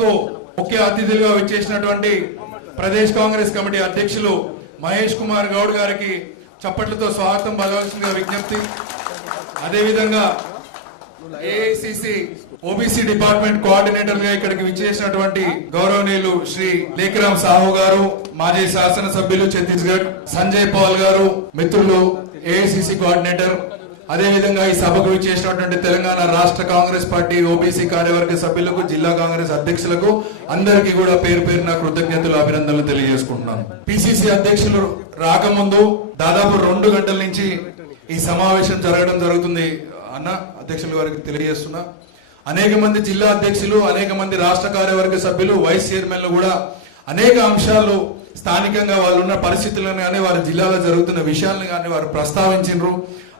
సభకు ముఖ్య అతిథులుగా విచ్చేసినటువంటి ప్రదేశ్ కాంగ్రెస్ కమిటీ అధ్యక్షులు మహేష్ కుమార్ గౌడ్ గారికి చప్పట్లతో స్వాగతం పలకాల్సిందిగా విజ్ఞప్తి. అదేవిధంగా ఏఐసిసి ఓబీసీ డిపార్ట్మెంట్ కోఆర్డినేటర్ గా ఇక్కడికి విచ్చేసినటువంటి గౌరవనీయులు శ్రీ లేఖరామ్ సాహు గారు, మాజీ శాసనసభ్యులు ఛత్తీస్గఢ్, సంజయ్ పాల్ గారు, మిత్రులు ఏఐసిసి కోఆర్డినేటర్, అదేవిధంగా ఈ సభకు విచ్చేసినటువంటి తెలంగాణ రాష్ట్ర కాంగ్రెస్ పార్టీ ఓబీసీ కార్యవర్గ సభ్యులకు, జిల్లా కాంగ్రెస్ అధ్యక్షులకు అందరికీ కూడా పేరు పేరున కృతజ్ఞతలు, అభినందనలు తెలియజేసుకుంటున్నాను. పిసిసి అధ్యక్షులు రాకముందు దాదాపు 2 గంటల నుంచి ఈ సమావేశం జరగడం జరుగుతుంది అన్న అధ్యక్షుల వారికి తెలియజేస్తున్నా. అనేక మంది జిల్లా అధ్యక్షులు, అనేక మంది రాష్ట్ర కార్యవర్గ సభ్యులు, వైస్ చైర్మన్లు కూడా అనేక అంశాలు స్థానికంగా వాళ్ళు ఉన్న పరిస్థితులను కానీ వారి జిల్లాలో జరుగుతున్న విషయాలను కానీ వారు ప్రస్తావించారు.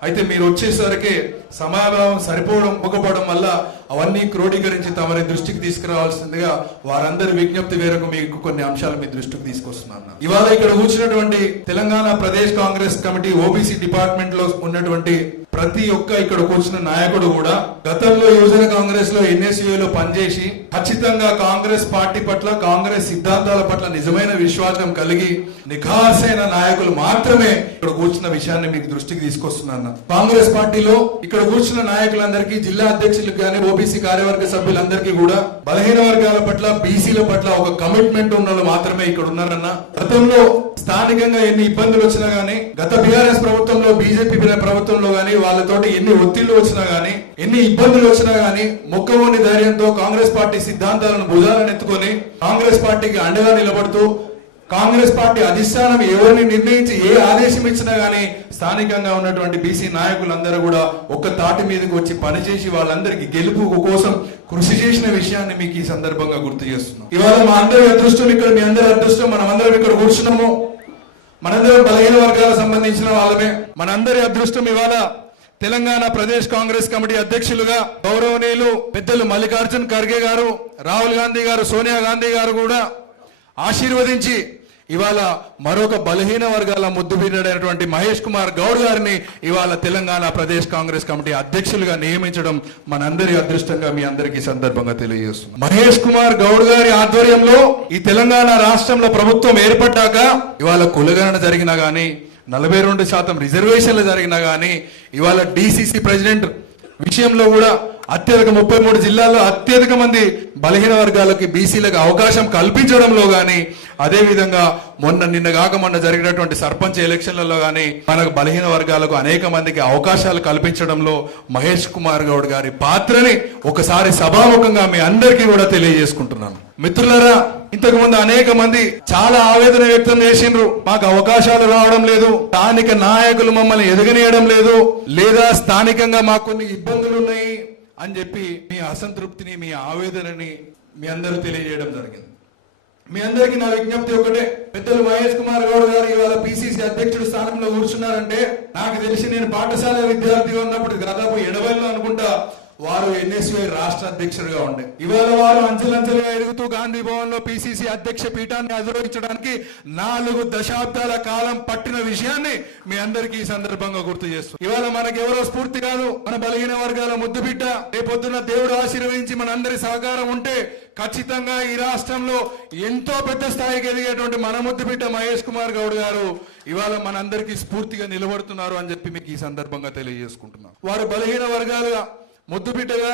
అయితే మీరు వచ్చేసరికి సమావేశం సరిపోవడం వల్ల అవన్నీ క్రోడీకరించి తమరి దృష్టికి తీసుకురావాల్సిందిగా వారందరి విజ్ఞప్తి మేరకు మీకు కొన్ని అంశాలు మీ దృష్టికి తీసుకొస్తున్నాను. ఇవాళ ఇక్కడ కూర్చున్నటువంటి Telangana Pradesh Congress committee OBC department లో ఉన్నటువంటి ప్రతి ఒక్క ఇక్కడ కూర్చున్న నాయకుడు కూడా గతంలో యువజన కాంగ్రెస్ లో ఎన్ఎస్యులో పనిచేసి ఖచ్చితంగా కాంగ్రెస్ పార్టీ పట్ల, కాంగ్రెస్ సిద్ధాంతాల పట్ల నిజమైన విశ్వాసం కలిగి నిఖార్సైన నాయకులు మాత్రమే ఇక్కడ కూర్చున్న విషయాన్ని మీకు దృష్టికి తీసుకొస్తున్నాను. కాంగ్రెస్ పార్టీలో ఇక్కడ కూర్చున్న నాయకులందరికీ, జిల్లా అధ్యక్షులకు కానీ ఓబీసీ కార్యవర్గ సభ్యులందరికీ కూడా బలహీన వర్గాల పట్ల, బీసీల పట్ల ఒక కమిట్మెంట్ ఉన్న వాళ్ళు మాత్రమే ఇక్కడ ఉన్నారన్న. గతంలో స్థానికంగా ఎన్ని ఇబ్బందులు వచ్చినా గానీ, గత బీఆర్ఎస్ ప్రభుత్వంలో, బీజేపీ ప్రభుత్వంలో గానీ వాళ్ళతోటి ఎన్ని ఒత్తిళ్లు వచ్చినా గానీ, ఎన్ని ఇబ్బందులు వచ్చినా గానీ మొక్కవోని ధైర్యంతో కాంగ్రెస్ పార్టీ సిద్ధాంతాలను భుజాలను ఎత్తుకొని కాంగ్రెస్ పార్టీకి అండగా నిలబడుతూ, కాంగ్రెస్ పార్టీ అధిష్టానం ఎవరిని నిర్ణయించి ఏ ఆదేశం ఇచ్చినా గానీ స్థానికంగా ఉన్నటువంటి బీసీ నాయకులందరూ కూడా ఒక్క తాటి మీదకి వచ్చి పనిచేసి వాళ్ళందరికీ గెలుపు కోసం కృషి చేసిన విషయాన్ని మీకు ఈ సందర్భంగా గుర్తు చేస్తున్నాం. ఇవాళ మా అందరి అదృష్టం, ఇక్కడ మీ అందరి అదృష్టం, మనమందరం ఇక్కడ కూర్చున్నాము, మనందరం బలహీన వర్గాలకు సంబంధించిన వాళ్ళమే. మనందరి అదృష్టం ఇవాళ తెలంగాణ ప్రదేశ్ కాంగ్రెస్ కమిటీ అధ్యక్షులుగా గౌరవనీయులు పెద్దలు మల్లికార్జున్ ఖర్గే గారు, రాహుల్ గాంధీ గారు, సోనియా గాంధీ గారు కూడా ఆశీర్వదించి ఇవాళ మరొక బలహీన వర్గాల ముద్దుబిడ్డైనటువంటి మహేష్ కుమార్ గౌడ్ గారిని ఇవాళ తెలంగాణ ప్రదేశ్ కాంగ్రెస్ కమిటీ అధ్యక్షులుగా నియమించడం మనందరి అదృష్టంగా మీ అందరికీ సందర్భంగా తెలియజేస్తున్నాం. మహేష్ కుమార్ గౌడ్ గారి ఆధ్వర్యంలో ఈ తెలంగాణ రాష్ట్రంలో ప్రభుత్వం ఏర్పడ్డాక ఇవాళ కులగణన జరిగినా గానీ, 42% రిజర్వేషన్లు జరిగినా గానీ, ఇవాళ డిసిసి ప్రెసిడెంట్ విషయంలో కూడా అత్యధిక 33 జిల్లాల్లో అత్యధిక మంది బలహీన వర్గాలకి, బీసీలకు అవకాశం కల్పించడంలో గానీ, అదే విధంగా నిన్న జరిగినటువంటి సర్పంచ్ ఎలక్షన్లలో గానీ మనకు బలహీన వర్గాలకు అనేక మందికి అవకాశాలు కల్పించడంలో మహేష్ కుమార్ గౌడ్ గారి పాత్రని ఒకసారి సభాముఖంగా మీ అందరికీ కూడా తెలియజేసుకుంటున్నాను. మిత్రులారా, ఇంతకు ముందు అనేక మంది చాలా ఆవేదన వ్యక్తం చేసిండ్రు, మాకు అవకాశాలు రావడం లేదు, స్థానిక నాయకులు మమ్మల్ని ఎదగనీయడం లేదు, లేదా స్థానికంగా మాకు కొన్ని ఇబ్బందులు ఉన్నాయి అని చెప్పి మీ అసంతృప్తిని, మీ ఆవేదనని మీ అందరూ తెలియజేయడం జరిగింది. మీ అందరికీ నా విజ్ఞప్తి ఒకటే, పెద్దలు మహేష్ కుమార్ గౌడ్ గారు ఇవాళ పిసిసి అధ్యక్షుడు స్థానంలో కూర్చున్నారంటే, నాకు తెలిసి నేను పాఠశాల విద్యార్థిగా ఉన్నప్పుడు దాదాపు 80లో అనుకుంటా వారు ఎన్ఎస్యుఐ రాష్ట్ర అధ్యక్షుడిగా ఉండే. ఇవాళ వారు అంచెలంచెలుగా ఎదుగుతూ గాంధీ భవన్ లో పిసిసి అధ్యక్ష పీఠాన్ని అధిరోహించడానికి 4 దశాబ్దాల కాలం పట్టిన విషయాన్ని మీ అందరికీ ఈ సందర్భంగా గుర్తు చేస్తుంది. ఇవాళ మనకెవరో స్ఫూర్తి కాదు, మన బలహీన వర్గాల ముద్దు బిడ్డ. రేపొద్దున దేవుడు ఆశీర్వదించి మనందరి సహకారం ఉంటే ఖచ్చితంగా ఈ రాష్ట్రంలో ఎంతో పెద్ద స్థాయికి ఎదిగేటువంటి మన ముద్దు బిడ్డ మహేష్ కుమార్ గౌడ్ గారు ఇవాళ మనందరికీ స్ఫూర్తిగా నిలబడుతున్నారు అని చెప్పి మీకు ఈ సందర్భంగా తెలియజేసుకుంటున్నాం. వారు బలహీన వర్గాలుగా, ముద్దుబిడ్డగా,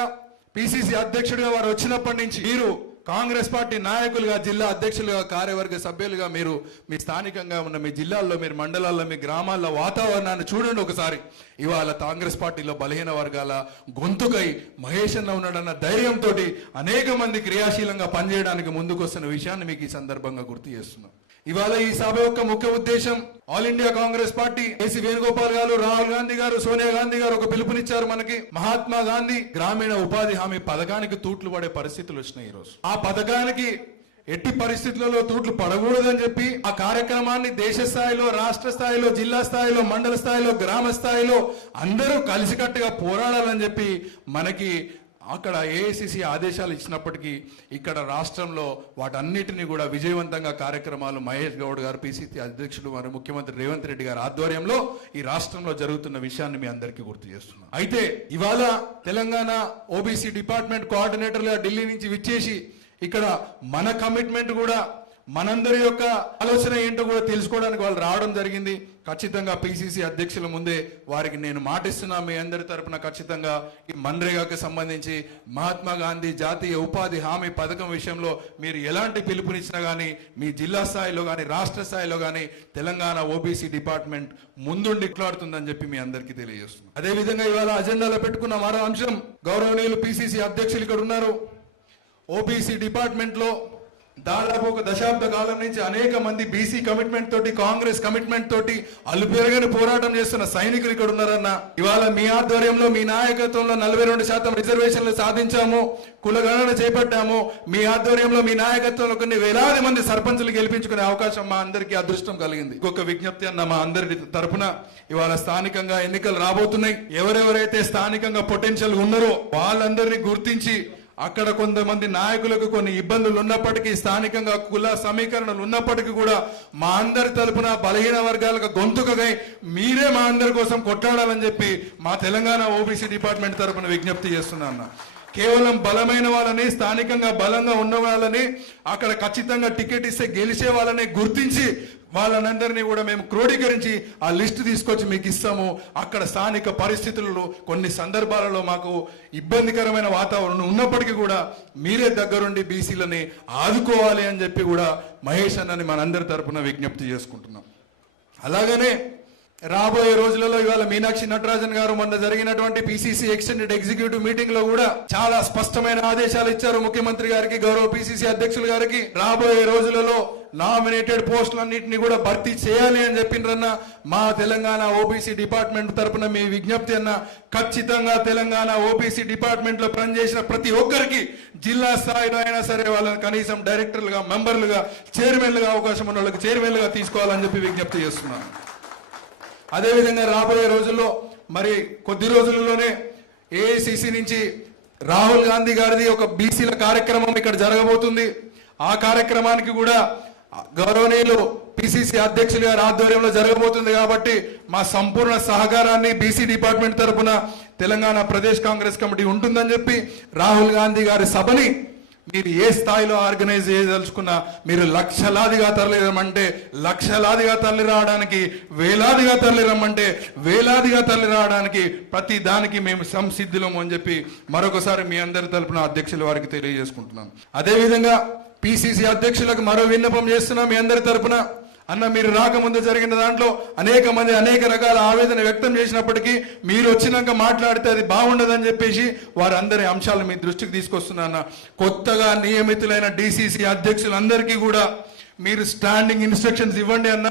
పిసిసి అధ్యక్షుడిగా వారు వచ్చినప్పటి నుంచి మీరు కాంగ్రెస్ పార్టీ నాయకులుగా, జిల్లా అధ్యక్షులుగా, కార్యవర్గ సభ్యులుగా మీరు మీ స్థానికంగా ఉన్న మీ జిల్లాల్లో, మీరు మండలాల్లో, మీ గ్రామాల్లో వాతావరణాన్ని చూడండి ఒకసారి. ఇవాళ కాంగ్రెస్ పార్టీలో బలహీన వర్గాల గొంతుకై మహేష్ అన్న ఉన్నాడన్న ధైర్యంతో అనేక మంది క్రియాశీలంగా పనిచేయడానికి ముందుకు వస్తున్న విషయాన్ని మీకు ఈ సందర్భంగా గుర్తు చేస్తున్నాం. ఇవాళ ఈ సభ యొక్క ముఖ్య ఉద్దేశం, All India Congress party KC Venugopal గారు, రాహుల్ గాంధీ గారు, సోనియా గాంధీ గారు ఒక పిలుపునిచ్చారు మనకి. మహాత్మా గాంధీ గ్రామీణ ఉపాధి హామీ పథకానికి తూట్లు పడే పరిస్థితులు వచ్చినాయి. ఈరోజు ఆ పథకానికి ఎట్టి పరిస్థితులలో తూట్లు పడకూడదని చెప్పి ఆ కార్యక్రమాన్ని దేశ స్థాయిలో, రాష్ట్ర స్థాయిలో, జిల్లా స్థాయిలో, మండల స్థాయిలో, గ్రామ స్థాయిలో అందరూ కలిసికట్టుగా పోరాడాలని చెప్పి మనకి అక్కడ ఏఐసిసి ఆదేశాలు ఇచ్చినప్పటికీ ఇక్కడ రాష్ట్రంలో వాటన్నిటినీ కూడా విజయవంతంగా కార్యక్రమాలు మహేష్ గౌడ్ గారు, పిసిసి అధ్యక్షుడు మరియు ముఖ్యమంత్రి రేవంత్ రెడ్డి గారి ఆధ్వర్యంలో ఈ రాష్ట్రంలో జరుగుతున్న విషయాన్ని మీ అందరికీ గుర్తు చేస్తున్నాం. అయితే ఇవాళ తెలంగాణ ఓబీసీ డిపార్ట్మెంట్ కోఆర్డినేటర్గా ఢిల్లీ నుంచి విచ్చేసి ఇక్కడ మన కమిట్మెంట్ కూడా మనందరి యొక్క ఆలోచన ఏంటో కూడా తెలుసుకోవడానికి వాళ్ళు రావడం జరిగింది. ఖచ్చితంగా పిసిసి అధ్యక్షుల ముందే వారికి నేను మాటిస్తున్నా, మీ అందరి తరపున ఖచ్చితంగా ఈ మన్రేగాకి సంబంధించి మహాత్మా గాంధీ జాతీయ ఉపాధి హామీ పథకం విషయంలో మీరు ఎలాంటి పిలుపునిచ్చినా కానీ మీ జిల్లా స్థాయిలో కానీ రాష్ట్ర స్థాయిలో కానీ తెలంగాణ ఓబీసీ డిపార్ట్మెంట్ ముందుండి కొట్లాడుతుందని చెప్పి మీ అందరికీ తెలియజేస్తున్నాం. అదేవిధంగా ఇవాళ అజెండాలో పెట్టుకున్న మరో అంశం, గౌరవనీయులు పిసిసి అధ్యక్షులు ఇక్కడ ఉన్నారు. ఓబీసీ డిపార్ట్మెంట్ లో దాదాపు ఒక దశాబ్ద కాలం నుంచి అనేక మంది బీసీ కమిట్మెంట్ తోటి కాంగ్రెస్ కమిట్మెంట్ తోటి అల్లుపెరగని పోరాటం చేస్తున్న సైనికులు ఇక్కడ ఉన్నారన్న. ఇవాళ మీ ఆధ్వర్యంలో మీ నాయకత్వంలో 42% రిజర్వేషన్లు సాధించాము, కులగణన చేపట్టాము. మీ ఆధ్వర్యంలో మీ నాయకత్వంలో కొన్ని వేలాది మంది సర్పంచులు గెలిపించుకునే అవకాశం మా అందరికీ అదృష్టం కలిగింది. ఇంకొక విజ్ఞప్తి అన్న మా అందరి తరపున, ఇవాళ స్థానికంగా ఎన్నికలు రాబోతున్నాయి. ఎవరెవరైతే స్థానికంగా పొటెన్షియల్ ఉన్నారో వాళ్ళందరినీ గుర్తించి అక్కడ కొంతమంది నాయకులకు కొన్ని ఇబ్బందులు ఉన్నప్పటికీ, స్థానికంగా కుల సమీకరణలు ఉన్నప్పటికీ కూడా మా అందరి తరపున బలహీన వర్గాలకు గొంతుకగా మీరే మా అందరి కోసం కొట్లాడాలని చెప్పి మా తెలంగాణ ఓబీసీ డిపార్ట్మెంట్ తరపున విజ్ఞప్తి చేస్తున్నా. కేవలం బలమైన వాళ్ళని, స్థానికంగా బలంగా ఉన్న వాళ్ళని, అక్కడ ఖచ్చితంగా టికెట్ ఇస్తే గెలిచే వాళ్ళని గుర్తించి వాళ్ళనందరినీ కూడా మేము క్రోడీకరించి ఆ లిస్టు తీసుకొచ్చి మీకు ఇస్తాము. అక్కడ స్థానిక పరిస్థితులలో కొన్ని సందర్భాలలో మాకు ఇబ్బందికరమైన వాతావరణం ఉన్నప్పటికీ కూడా మీరే దగ్గరుండి బీసీలని ఆదుకోవాలి అని చెప్పి కూడా మహేష్ అన్నని మనందరి తరపున విజ్ఞప్తి చేసుకుంటున్నాం. అలాగనే రాబోయే రోజులలో ఇవాళ మీనాక్షి నటరాజన్ గారు మొన్న జరిగినటువంటి పిసిసి ఎక్స్టెండెడ్ ఎగ్జిక్యూటివ్ మీటింగ్ లో కూడా చాలా స్పష్టమైన ఆదేశాలు ఇచ్చారు ముఖ్యమంత్రి గారికి, గౌరవ పిసిసి అధ్యక్షులు గారికి. రాబోయే రోజులలో నామినేటెడ్ పోస్టులన్నింటినీ కూడా భర్తీ చేయాలి అని చెప్పిండ్రన్న. మా తెలంగాణ ఓబీసీ డిపార్ట్మెంట్ తరపున మీ విజ్ఞప్తి అన్న, ఖచ్చితంగా తెలంగాణ ఓబీసీ డిపార్ట్మెంట్ లో పనిచేసిన ప్రతి ఒక్కరికి జిల్లా స్థాయిలో అయినా సరే వాళ్ళని కనీసం డైరెక్టర్లుగా, మెంబర్లుగా, చైర్మన్లుగా అవకాశం ఉన్న వాళ్ళకి చైర్మన్లుగా తీసుకోవాలని చెప్పి విజ్ఞప్తి చేస్తున్నాను. అదేవిధంగా రాబోయే రోజుల్లో మరి కొద్ది రోజుల్లోనే ఏఐసిసి నుంచి రాహుల్ గాంధీ గారిది ఒక బీసీల కార్యక్రమం ఇక్కడ జరగబోతుంది. ఆ కార్యక్రమానికి కూడా గౌరవనీయులు పిసిసి అధ్యక్షులు గారి ఆధ్వర్యంలో జరగబోతుంది. కాబట్టి మా సంపూర్ణ సహకారాన్ని బీసీ డిపార్ట్మెంట్ తరఫున తెలంగాణ ప్రదేశ్ కాంగ్రెస్ కమిటీ ఉంటుందని చెప్పి, రాహుల్ గాంధీ గారి సభని మీరు ఏ స్థాయిలో ఆర్గనైజ్ చేయదలుచుకున్నా మీరు లక్షలాదిగా తరలిరమ్మంటే లక్షలాదిగా తరలి రావడానికి, వేలాదిగా తరలిరమ్మంటే వేలాదిగా తరలి రావడానికి ప్రతి దానికి మేము సంసిద్ధులము అని చెప్పి మరొకసారి మీ అందరి తరపున అధ్యక్షుల వారికి తెలియజేసుకుంటున్నాం. అదేవిధంగా పిసిసి అధ్యక్షులకు మరో విన్నపం చేస్తున్నాం మీ అందరి తరపున. అన్న, మీరు రాకముందు జరిగిన దాంట్లో అనేక మంది అనేక రకాల ఆవేదన వ్యక్తం చేసినప్పటికీ మీరు వచ్చినాక మాట్లాడితే అది బాగుండదని చెప్పేసి వారందరి అంశాలు మీ దృష్టికి తీసుకొస్తున్నా. కొత్తగా నియమితులైన డిసిసి అధ్యక్షులందరికీ కూడా మీరు స్టాండింగ్ ఇన్స్ట్రక్షన్స్ ఇవ్వండి అన్న.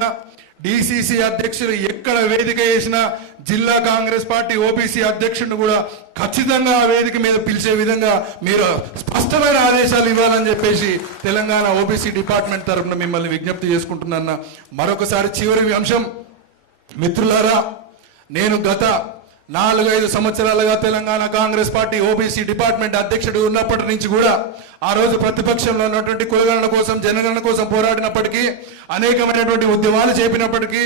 డిసిసి అధ్యక్షులు ఎక్కడ వేదిక చేసినా జిల్లా కాంగ్రెస్ పార్టీ ఓబీసీ అధ్యక్షుడిని కూడా ఖచ్చితంగా ఆ వేదిక మీద పిలిచే విధంగా మీరు స్పష్టమైన ఆదేశాలు ఇవ్వాలని చెప్పేసి తెలంగాణ ఓబీసీ డిపార్ట్మెంట్ తరఫున మిమ్మల్ని విజ్ఞప్తి చేసుకుంటున్నా. మరొకసారి చివరి అంశం, మిత్రులారా, నేను గత 4-5 సంవత్సరాలుగా Telangana Congress party OBC department అధ్యక్షుడు ఉన్నప్పటి నుంచి కూడా ఆ రోజు ప్రతిపక్షంలో ఉన్నటువంటి కులగణన కోసం, జనగణన కోసం పోరాడినప్పటికీ, అనేకమైనటువంటి ఉద్యమాలు చేపినప్పటికీ,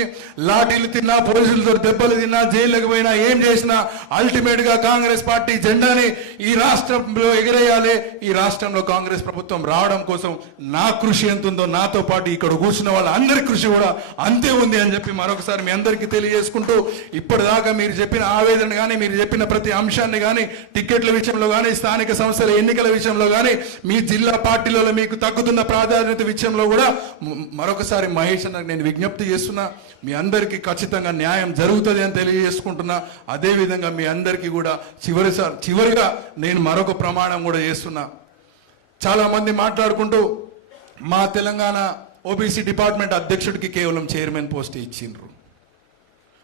లాఠీలు తిన్నా, పోలీసులతో దెబ్బలు తిన్నా, జైలుకు పోయినా, ఏం చేసినా అల్టిమేట్ గా కాంగ్రెస్ పార్టీ జెండాని ఈ రాష్ట్రంలో ఎగిరేయాలి, ఈ రాష్ట్రంలో కాంగ్రెస్ ప్రభుత్వం రావడం కోసం నా కృషి ఎంత ఉందో నాతో పాటు ఇక్కడ కూర్చున్న వాళ్ళ అందరి కృషి కూడా అంతే ఉంది అని చెప్పి మరొకసారి మీ అందరికీ తెలియజేసుకుంటూ, ఇప్పటిదాకా మీరు చెప్పిన ఆవేదన కానీ, మీరు చెప్పిన ప్రతి అంశాన్ని కానీ, టికెట్ల విషయంలో కానీ, స్థానిక సంస్థల ఎన్నికల విషయంలో కానీ, మీ జిల్లా పార్టీలలో మీకు తగ్గుతున్న ప్రాధాన్యత విషయంలో కూడా మరొకసారి మహేష్ అన్నకు నేను విజ్ఞప్తి చేస్తున్నా. మీ అందరికీ ఖచ్చితంగా న్యాయం జరుగుతుంది అని తెలియజేసుకుంటున్నా. అదేవిధంగా మీ అందరికీ కూడా చివరిగా నేను మరొక ప్రమాణం కూడా చేస్తున్నా. చాలా మంది మాట్లాడుకుంటూ మా తెలంగాణ ఓబీసీ డిపార్ట్మెంట్ అధ్యక్షుడికి కేవలం చైర్మన్ పోస్ట్ ఇచ్చిండ్రు.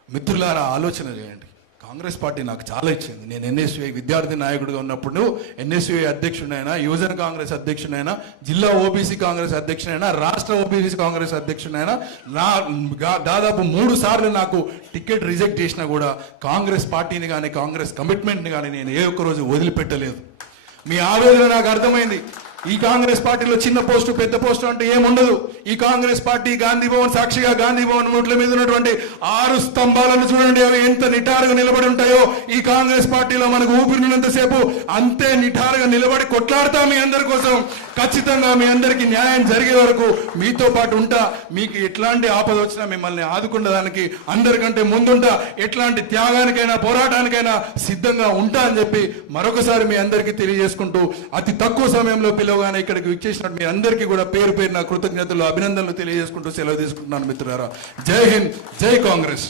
మిత్రులారా, ఆలోచన చేయండి. కాంగ్రెస్ పార్టీ నాకు చాలా ఇచ్చింది. నేను ఎన్ఎస్యుఐ విద్యార్థి నాయకుడిగా ఉన్నప్పుడు ఎన్ఎస్యుఐ అధ్యక్షుడైనా, యువజన కాంగ్రెస్ అధ్యక్షుడైనా, జిల్లా ఓబీసీ కాంగ్రెస్ అధ్యక్షుడైనా, రాష్ట్ర ఓబీసీ కాంగ్రెస్ అధ్యక్షుడైనా దాదాపు 3 సార్లు నాకు టికెట్ రిజెక్ట్ చేసినా కూడా కాంగ్రెస్ పార్టీని కానీ, కాంగ్రెస్ కమిట్మెంట్ని కానీ నేను ఏ ఒక్క రోజు వదిలిపెట్టలేదు. మీ ఆవేదన నాకు అర్థమైంది. ఈ కాంగ్రెస్ పార్టీలో చిన్న పోస్టు పెద్ద పోస్టు అంటే ఏముండదు. ఈ కాంగ్రెస్ పార్టీ గాంధీ భవన్ సాక్షిగా గాంధీ భవన్ మూట్ల మీద ఉన్నటువంటి 6 స్తంభాలను చూడండి, అవి ఎంత నిటారుగా నిలబడి ఉంటాయో. ఈ కాంగ్రెస్ పార్టీలో మనకు ఊపిరినంతసేపు అంతే నిటారుగా నిలబడి కొట్లాడతాం మీ అందరి కోసం. ఖచ్చితంగా మీ అందరికీ న్యాయం జరిగే వరకు మీతో పాటు ఉంటా. మీకు ఎట్లాంటి ఆపద వచ్చినా మిమ్మల్ని ఆదుకున్న దానికి అందరికంటే ముందుంటా. ఎట్లాంటి త్యాగానికైనా పోరాటానికైనా సిద్ధంగా ఉంటా అని చెప్పి మరొకసారి మీ అందరికీ తెలియజేసుకుంటూ, అతి తక్కువ సమయంలో పిలవగానే ఇక్కడికి విచ్చేసినట్టు మీ అందరికీ కూడా పేరు పేరున కృతజ్ఞతలు, అభినందనలు తెలియజేసుకుంటూ సెలవు తీసుకుంటున్నాను మిత్రులారా. జై హింద్, జై కాంగ్రెస్.